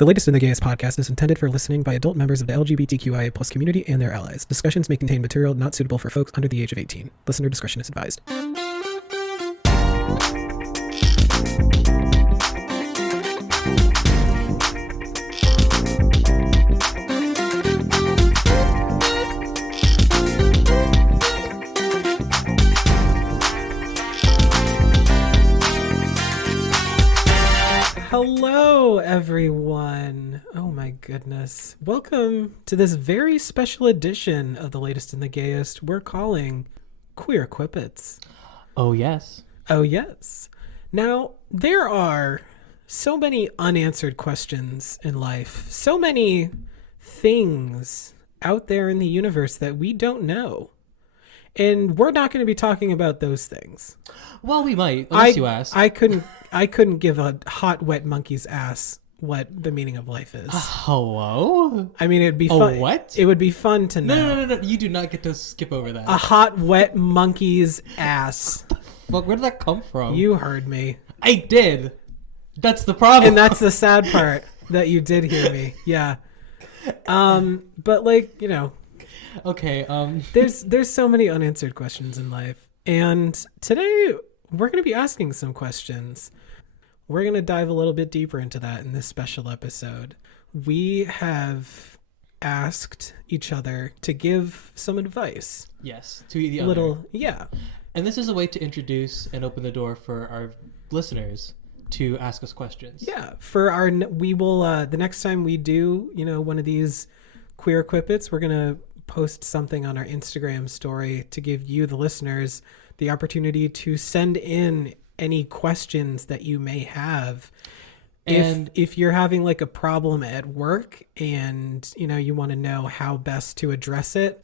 The Latest in the Gayest podcast is intended for listening by adult members of the LGBTQIA+ community and their allies. Discussions may contain material not suitable for folks under the age of 18. Listener discretion is advised. Hello, everyone. Oh my goodness. Welcome to this very special edition of The Latest in the Gayest we're calling Queer Quipets. Oh, yes. Oh, yes. Now, there are so many unanswered questions in life, so many things out there in the universe that we don't know. And we're not going to be talking about those things. Well, we might, unless you ask. I couldn't give a hot, wet monkey's ass what the meaning of life is. Hello? I mean, it'd be fun. What? It would be fun to know. No. You do not get to skip over that. A hot, wet monkey's ass. Fuck, where did that come from? You heard me. I did. That's the problem. And that's the sad part, that you did hear me. Yeah. But like, you know. Okay. There's so many unanswered questions in life. And today we're going to be asking some questions. We're going to dive a little bit deeper into that in this special episode. We have asked each other to give some advice. Yes, to the other. Yeah. And this is a way to introduce and open the door for our listeners to ask us questions. Yeah. We will, the next time we do, one of these queer quipets, we're going to post something on our Instagram story to give you, the listeners, the opportunity to send in any questions that you may have. And if you're having like a problem at work and, you want to know how best to address it,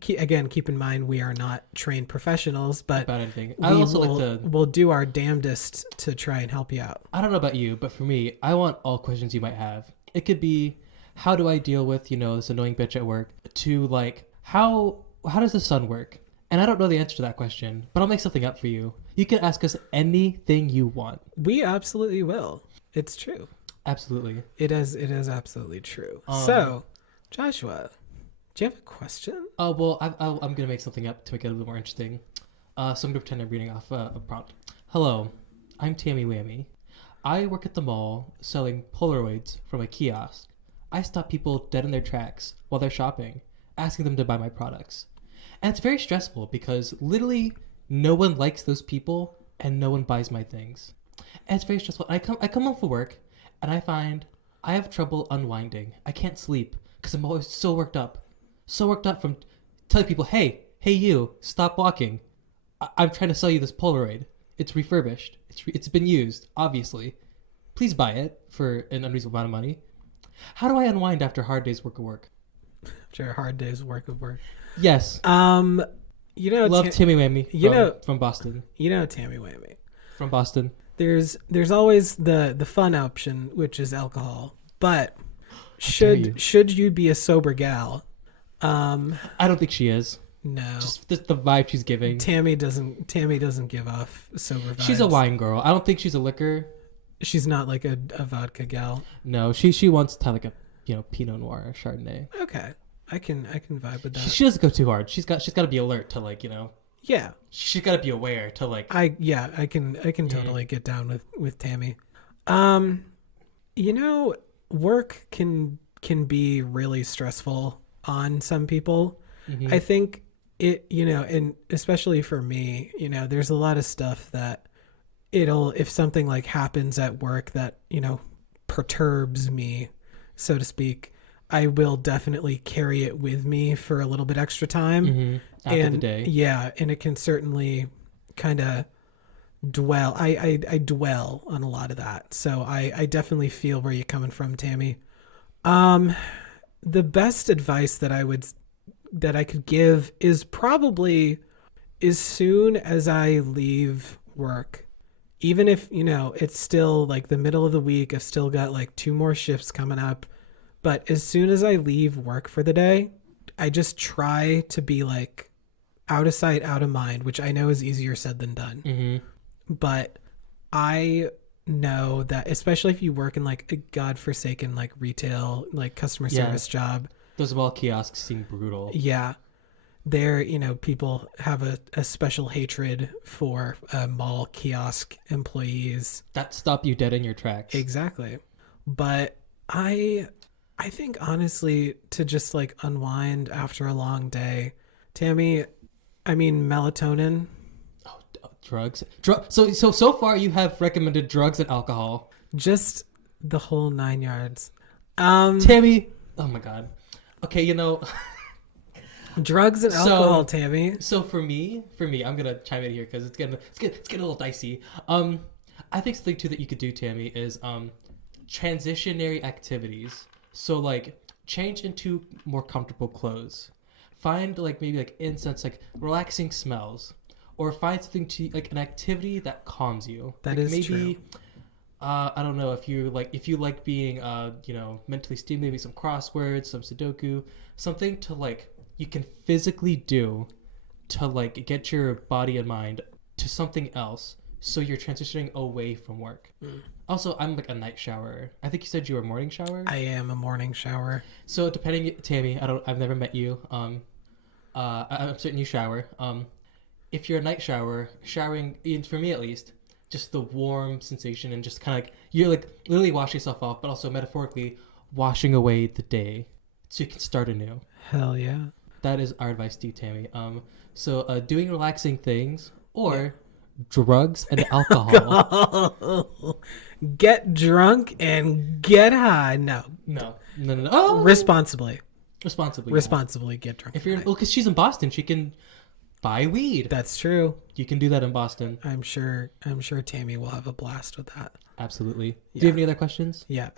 keep in mind we are not trained professionals, but about anything. We'll do our damnedest to try and help you out. I don't know about you, but for me, I want all questions you might have. It could be, how do I deal with, this annoying bitch at work, to like, how does the sun work? And I don't know the answer to that question, but I'll make something up for you. You can ask us anything you want. We absolutely will. It's true. Absolutely. It is absolutely true. So, Joshua, do you have a question? Oh, well, I'm going to make something up to make it a little bit more interesting. So I'm going to pretend I'm reading off a prompt. Hello, I'm Tammy Whammy. I work at the mall selling Polaroids from a kiosk. I stop people dead in their tracks while they're shopping, asking them to buy my products. And it's very stressful because literally no one likes those people and no one buys my things. And it's very stressful. And I come home from work and I find I have trouble unwinding. I can't sleep because I'm always so worked up. So worked up from telling people, hey you, stop walking. I'm trying to sell you this Polaroid. It's refurbished. It's been used, obviously. Please buy it for an unreasonable amount of money. How do I unwind after a hard day's work of work? After a hard day's work of work. Yes. Love Tammy Whammy from Boston. Tammy Whammy. From Boston. There's always the fun option, which is alcohol. But should you be a sober gal? I don't think she is. No. Just the vibe she's giving. Tammy doesn't give off sober vibes. She's a wine girl. I don't think she's a liquor. She's not like a vodka gal. No, she wants to have like a Pinot Noir or Chardonnay. Okay. I can vibe with that. She doesn't go too hard. She's got to be alert to like, Yeah. She's got to be aware to like. I can totally get down with Tammy. Work can be really stressful on some people. Mm-hmm. I think it, and especially for me, there's a lot of stuff that if something like happens at work that, perturbs me, so to speak, I will definitely carry it with me for a little bit extra time. After the day. Yeah. And it can certainly kind of dwell. I dwell on a lot of that. So I definitely feel where you're coming from, Tammy. The best advice that I could give is probably as soon as I leave work, even if, it's still like the middle of the week, I've still got like 2 more shifts coming up. But as soon as I leave work for the day, I just try to be like out of sight, out of mind, which I know is easier said than done. Mm-hmm. But I know that, especially if you work in like a godforsaken like retail, like customer Yeah. service job. Those mall kiosks seem brutal. Yeah. There, people have a special hatred for mall kiosk employees. That stop you dead in your tracks. Exactly. But I think honestly, to just like unwind after a long day, Tammy, I mean melatonin. Drugs. So far you have recommended drugs and alcohol. Just the whole 9 yards. Tammy. Oh my god. Okay, Drugs and alcohol, Tammy. So for me, I'm gonna chime in here because it's getting a little dicey. I think something too that you could do, Tammy, is transitionary activities. So like change into more comfortable clothes. Find like maybe like incense, like relaxing smells, or find something to like an activity that calms you. That like is maybe, true. I don't know if you like being mentally stimulated, some crosswords, some Sudoku, something to like you can physically do to like get your body and mind to something else, so you're transitioning away from work. Also, I'm like a night shower. I think you said you were a morning shower. I am a morning shower. So depending, Tammy, I've never met you. I'm certain you shower. If you're a night shower, showering, for me at least, just the warm sensation and just kind of like you're like literally washing yourself off, but also metaphorically washing away the day, so you can start anew. Hell yeah. That is our advice to you, Tammy. So doing relaxing things or drugs and alcohol. Get drunk and get high. No. No. Oh! Responsibly. Responsibly. Get drunk. If you're because she's in Boston, she can buy weed. That's true. You can do that in Boston. I'm sure Tammy will have a blast with that. Absolutely. Yeah. Do you have any other questions? Yeah,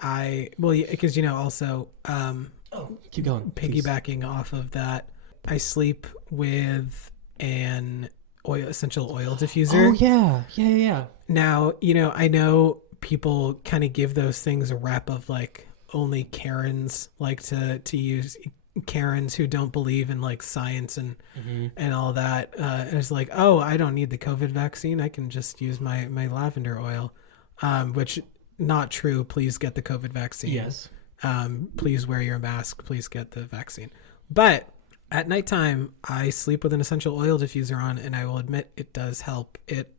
because also Keep going. piggybacking off of that, I sleep with an essential oil diffuser. Oh yeah. Now, I know people kind of give those things a rep of like only Karens like to use, Karens who don't believe in like science and all that. And it's like, oh, I don't need the COVID vaccine. I can just use my lavender oil, which not true. Please get the COVID vaccine. Yes. Please wear your mask. Please get the vaccine. But at nighttime, I sleep with an essential oil diffuser on, and I will admit it does help. It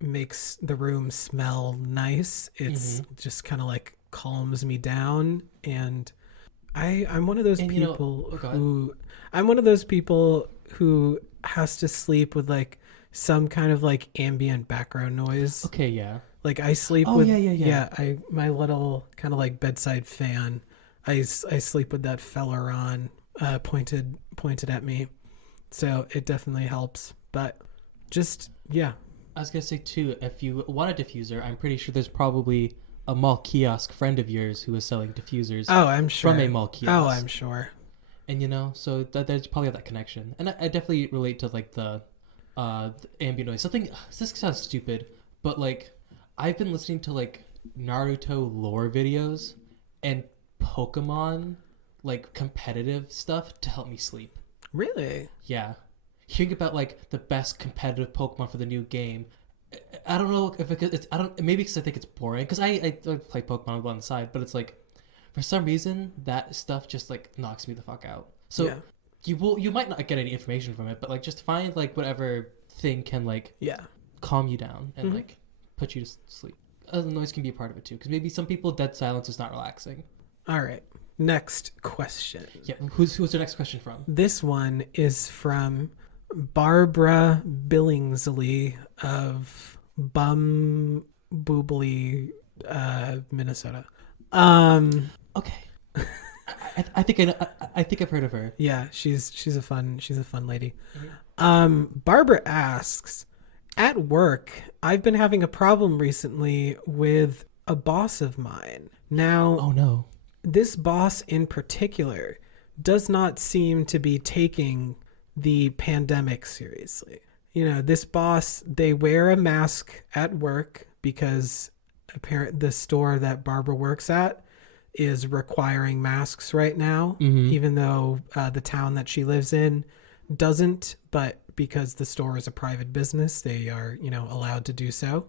makes the room smell nice. It's just kind of like calms me down. And I'm one of those I'm one of those people who has to sleep with like some kind of like ambient background noise. Okay, yeah. Like I sleep with my little kind of like bedside fan. I sleep with that feller on pointed at me, so it definitely helps. But just I was gonna say too, if you want a diffuser, I'm pretty sure there's probably a mall kiosk friend of yours who is selling diffusers. Oh, I'm sure from a mall kiosk. Oh, I'm sure. And so there's probably that connection, and I definitely relate to like the ambient noise. This sounds stupid, but like I've been listening to like Naruto lore videos and Pokemon like competitive stuff to help me sleep. Really? Yeah. Hearing about like the best competitive Pokemon for the new game. I don't know if it's maybe because I think it's boring, because I play Pokemon on the side, but it's like for some reason that stuff just like knocks me the fuck out. So you might not get any information from it, but like just find like whatever thing can like calm you down and like put you to sleep. The noise can be a part of it too, because maybe some people dead silence is not relaxing. All right. Next question. Yeah. Who's the next question from? This one is from Barbara Billingsley of Boobly, Minnesota. Okay. I think I've heard of her. Yeah, she's a fun lady. Barbara asks, at work, I've been having a problem recently with a boss of mine. Now, oh no. This boss in particular does not seem to be taking the pandemic seriously. This boss, they wear a mask at work because the store that Barbara works at is requiring masks right now, even though the town that she lives in doesn't, but because the store is a private business, they are, allowed to do so.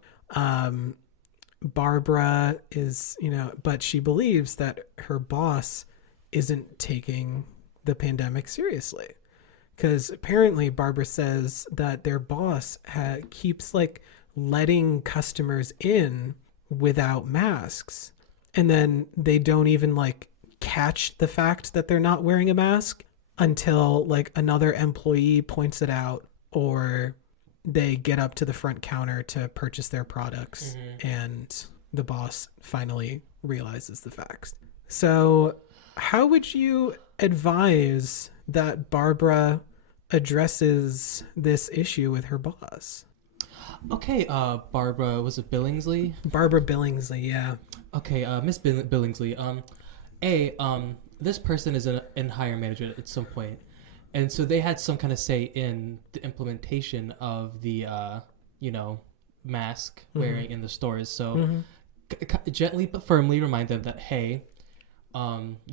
Barbara is, but she believes that her boss isn't taking the pandemic seriously. Because apparently Barbara says that their boss keeps like letting customers in without masks. And then they don't even like catch the fact that they're not wearing a mask until like another employee points it out, or they get up to the front counter to purchase their products, and the boss finally realizes the facts. So how would you advise that Barbara addresses this issue with her boss? Okay, Barbara, was it Billingsley? Barbara Billingsley, yeah. Okay, Miss Billingsley. This person is in higher management at some point, and so they had some kind of say in the implementation of the, mask wearing in the stores. So gently but firmly remind them that, hey,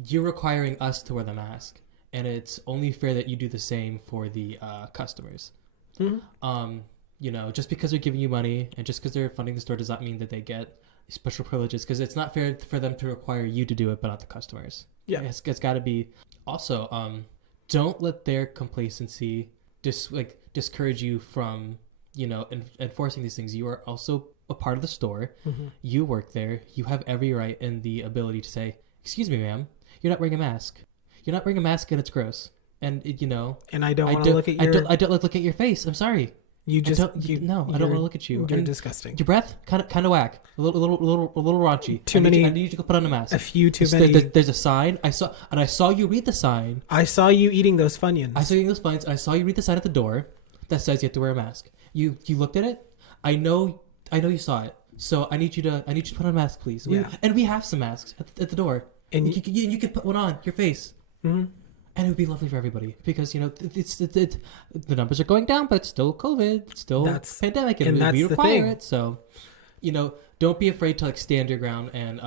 you're requiring us to wear the mask, and it's only fair that you do the same for the customers. Just because they're giving you money and just because they're funding the store does not mean that they get special privileges, because it's not fair for them to require you to do it but not the customers. Yeah, it's got to be. Also, don't let their complacency discourage you from enforcing these things. You are also a part of the store. You work there. You have every right and the ability to say, excuse me, ma'am, you're not wearing a mask. You're not wearing a mask, and it's gross. And and I don't want to look at your. I don't look at your face. I'm sorry. I don't want to look at you. You're disgusting. Your breath, kind of whack. A little raunchy. Too many. I need you to go put on a mask. A few too many. There's a sign. I saw you read the sign. I saw you eating those Funyuns. I saw you eating those Funyuns. And I saw you read the sign at the door that says you have to wear a mask. You looked at it. I know you saw it. So I need you to put on a mask, please. And we have some masks at the door. And you can put one on your face. And it would be lovely for everybody, because it's the numbers are going down, but it's still COVID, it's still pandemic, and we require it. So, don't be afraid to stand your ground and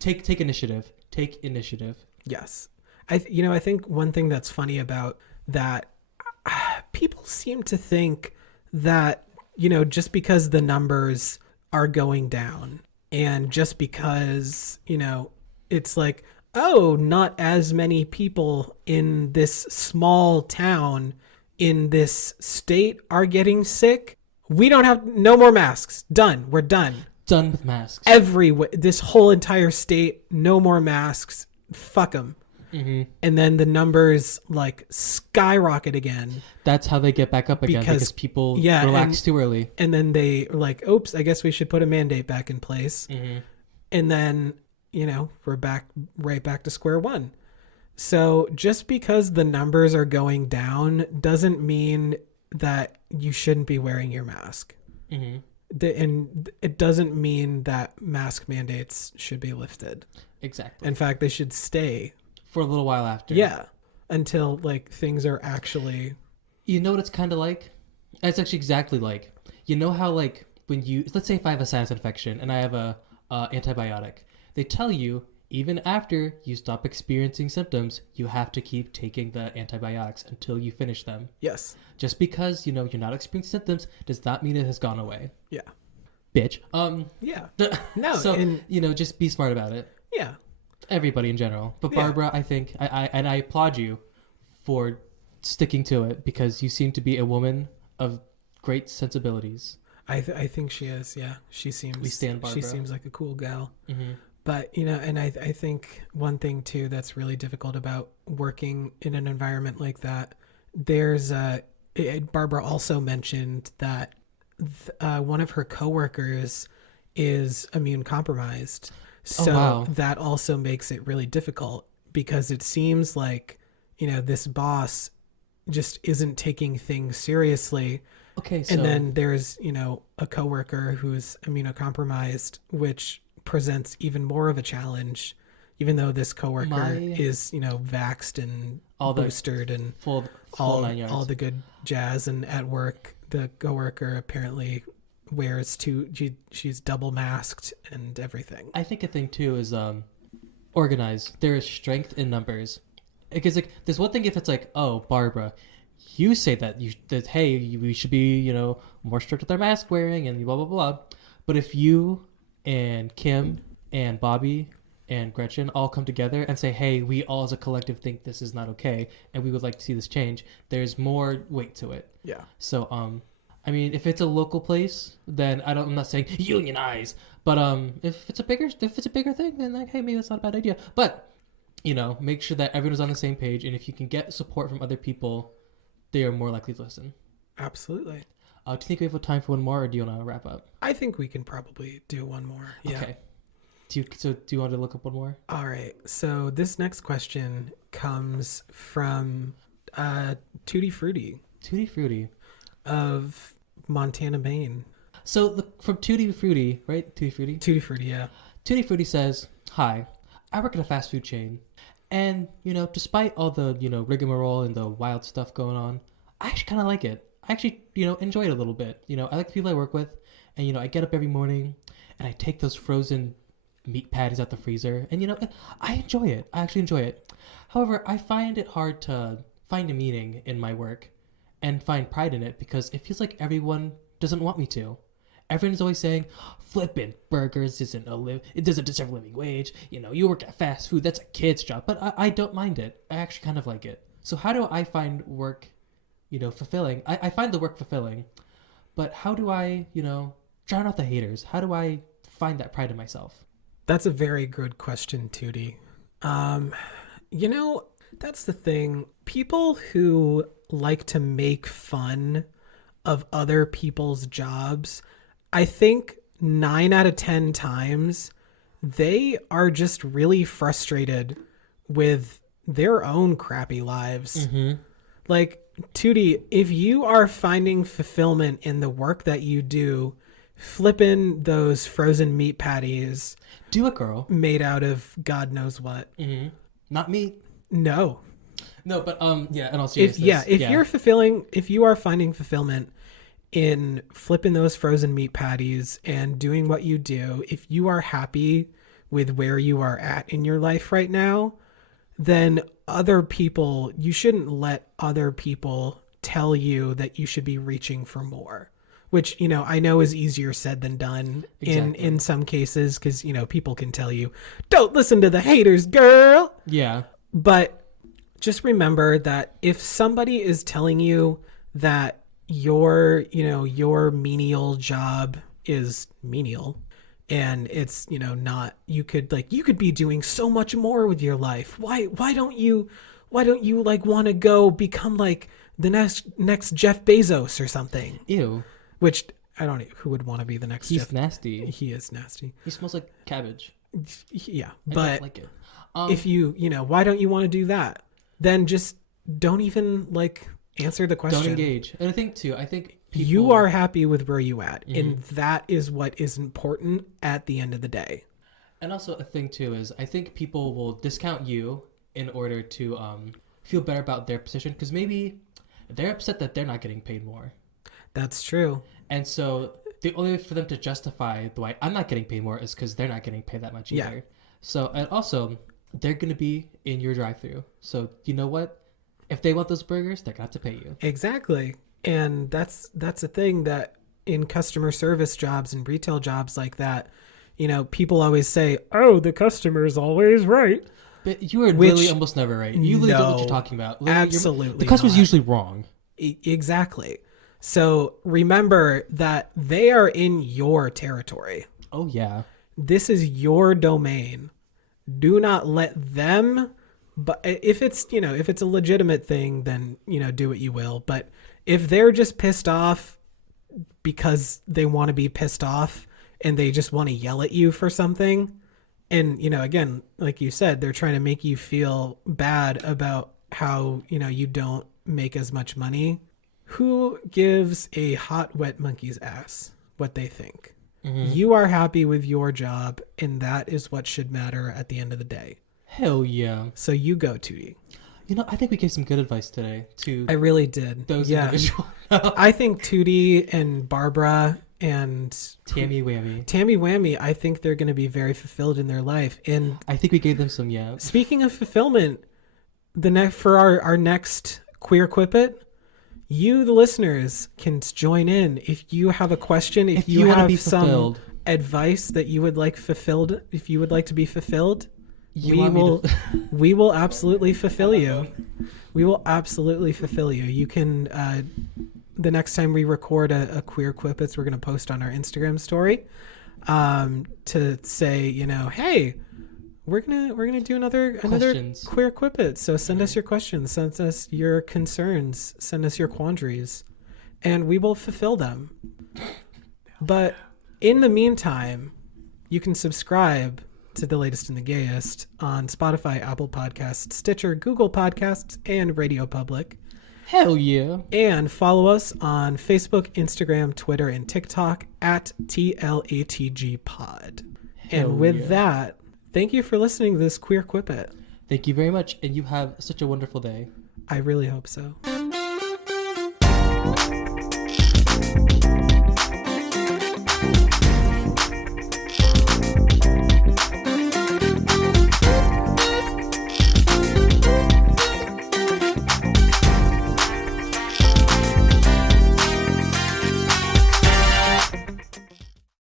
take initiative. Take initiative. Yes, I think one thing that's funny about that, people seem to think that just because the numbers are going down, and just because it's like, oh, not as many people in this small town in this state are getting sick, we don't have no more masks. Done. We're done. Done with masks. This whole entire state, no more masks. Fuck them. And then the numbers skyrocket again. That's how they get back up again, because people relax too early. And then they oops, I guess we should put a mandate back in place. And then we're right back to square one. So just because the numbers are going down doesn't mean that you shouldn't be wearing your mask. And it doesn't mean that mask mandates should be lifted. Exactly. In fact, they should stay for a little while after. Yeah. Until things are actually. You know what it's kind of like? It's actually exactly like, how when let's say if I have a sinus infection and I have a antibiotic, they tell you, even after you stop experiencing symptoms, you have to keep taking the antibiotics until you finish them. Yes. Just because, you're not experiencing symptoms does not mean it has gone away. Yeah. Bitch. Yeah. No. So, just be smart about it. Yeah. Everybody in general. But Barbara, I think, I applaud you for sticking to it, because you seem to be a woman of great sensibilities. I think she is, yeah. She seems. We stand Barbara. She seems like a cool gal. But, and I think one thing, too, that's really difficult about working in an environment like that, there's Barbara also mentioned that one of her coworkers is immune compromised. So that also makes it really difficult, because it seems like, this boss just isn't taking things seriously. Okay, so... And then there's, a coworker who's immunocompromised, which presents even more of a challenge, even though this coworker is vaxxed and boosted and all the good jazz, and at work the coworker apparently wears she's double masked and everything. I think a thing too is organized. There is strength in numbers, because there's one thing if it's oh, Barbara, you say that hey, we should be more strict with our mask wearing and blah blah blah. But if you and Kim and Bobby and Gretchen all come together and say, hey, we all as a collective think this is not okay and we would like to see this change, there's more weight to it. Yeah. So, I mean, if it's a local place, then I'm not saying unionize, but if it's a bigger thing, then like, hey, maybe that's not a bad idea. But, you know, make sure that everyone's on the same page, and if you can get support from other people, they are more likely to listen. Absolutely. Do you think we have time for one more, or do you want to wrap up? I think we can probably do one more. Yeah. Okay. Do you want to look up one more? All right. So this next question comes from Tutti Frutti Tutti Frutti of Montana, Maine. So from Tutti Frutti, right? Tutti Frutti? Tutti Frutti, yeah. Tutti Frutti says, hi, I work at a fast food chain. And, you know, despite all the, you know, rigmarole and the wild stuff going on, I actually kind of like it. I actually, you know, enjoy it a little bit. You know, I like the people I work with. And, you know, I get up every morning and I take those frozen meat patties out the freezer. And, you know, I enjoy it. I actually enjoy it. However, I find it hard to find a meaning in my work and find pride in it because it feels like everyone doesn't want me to. Everyone's always saying, flipping burgers it doesn't deserve a living wage. You know, you work at fast food, that's a kid's job. But I don't mind it. I actually kind of like it. So how do I find work, you know, fulfilling? I find the work fulfilling, but how do I, you know, drown out the haters? How do I find that pride in myself? That's a very good question, Tootie. You know, that's the thing. People who like to make fun of other people's jobs, I think 9 out of 10 times, they are just really frustrated with their own crappy lives. Mm-hmm. Like, Tootie, if you are finding fulfillment in the work that you do, flipping those frozen meat patties, do it, girl, made out of God knows what. Mm-hmm. Not meat. No, but yeah, and I'll see. if you are finding fulfillment in flipping those frozen meat patties and doing what you do, if you are happy with where you are at in your life right now, then you shouldn't let other people tell you that you should be reaching for more, which, you know, I know is easier said than done. Exactly. in some cases, because, you know, people can tell you, don't listen to the haters, girl. Yeah. But just remember that if somebody is telling you that your menial job is menial and it's, you know, not, you could be doing so much more with your life. Why don't you like want to go become like the next Jeff Bezos or something? Ew. Which I don't know who would want to be the next He's Jeff. nasty. He is nasty. He smells like cabbage. Yeah, I but don't like it. if you know, why don't you want to do that? Then just don't even like answer the question. Don't engage. And I think people, you are happy with where you at, Mm-hmm. and that is what is important at the end of the day. And also a thing too is I think people will discount you in order to feel better about their position because maybe they're upset that they're not getting paid more. That's true. And so the only way for them to justify the why I'm not getting paid more is because they're not getting paid that much either. Yeah. So, and also they're going to be in your drive-thru. So you know what? If they want those burgers, they're going to have to pay you. Exactly. And that's a thing that in customer service jobs and retail jobs like that, you know, people always say, oh, the customer's always right. But you are literally almost never right. You literally know what you're talking about. Literally, absolutely. The customer's usually wrong. Exactly. So remember that they are in your territory. Oh, yeah. This is your domain. Do not let them, but if it's a legitimate thing, then, you know, do what you will. But if they're just pissed off because they want to be pissed off and they just want to yell at you for something, and, you know, again, like you said, they're trying to make you feel bad about how, you know, you don't make as much money. Who gives a hot, wet monkey's ass what they think? Mm-hmm. You are happy with your job, and that is what should matter at the end of the day. Hell yeah. So you go, Tootie. You know, I think we gave some good advice today to I really did. Those individuals. I think Tootie and Barbara and Tammy Whammy, I think they're going to be very fulfilled in their life. And I think we gave them some, yeah. Speaking of fulfillment, for our next Queer Quipet, you, the listeners, can join in if you have a question, if you want to be some fulfilled. advice that you would like fulfilled, if you would like to be fulfilled, You we want me will to- we will absolutely fulfill you. We will absolutely fulfill you. You can the next time we record a queer Quipets, we're going to post on our Instagram story to say, hey, we're gonna do another Questions. queer Quipet. So send us your questions, send us your concerns, send us your quandaries, and we will fulfill them. But in the meantime, you can subscribe to The Latest and the Gayest on Spotify, Apple Podcasts, Stitcher, Google Podcasts, and Radio Public. Hell yeah. And follow us on Facebook, Instagram, Twitter, and TikTok at TLATGpod. Hell And with yeah. that, thank you for listening to this queer Quipet. Thank you very much, and you have such a wonderful day. I really hope so.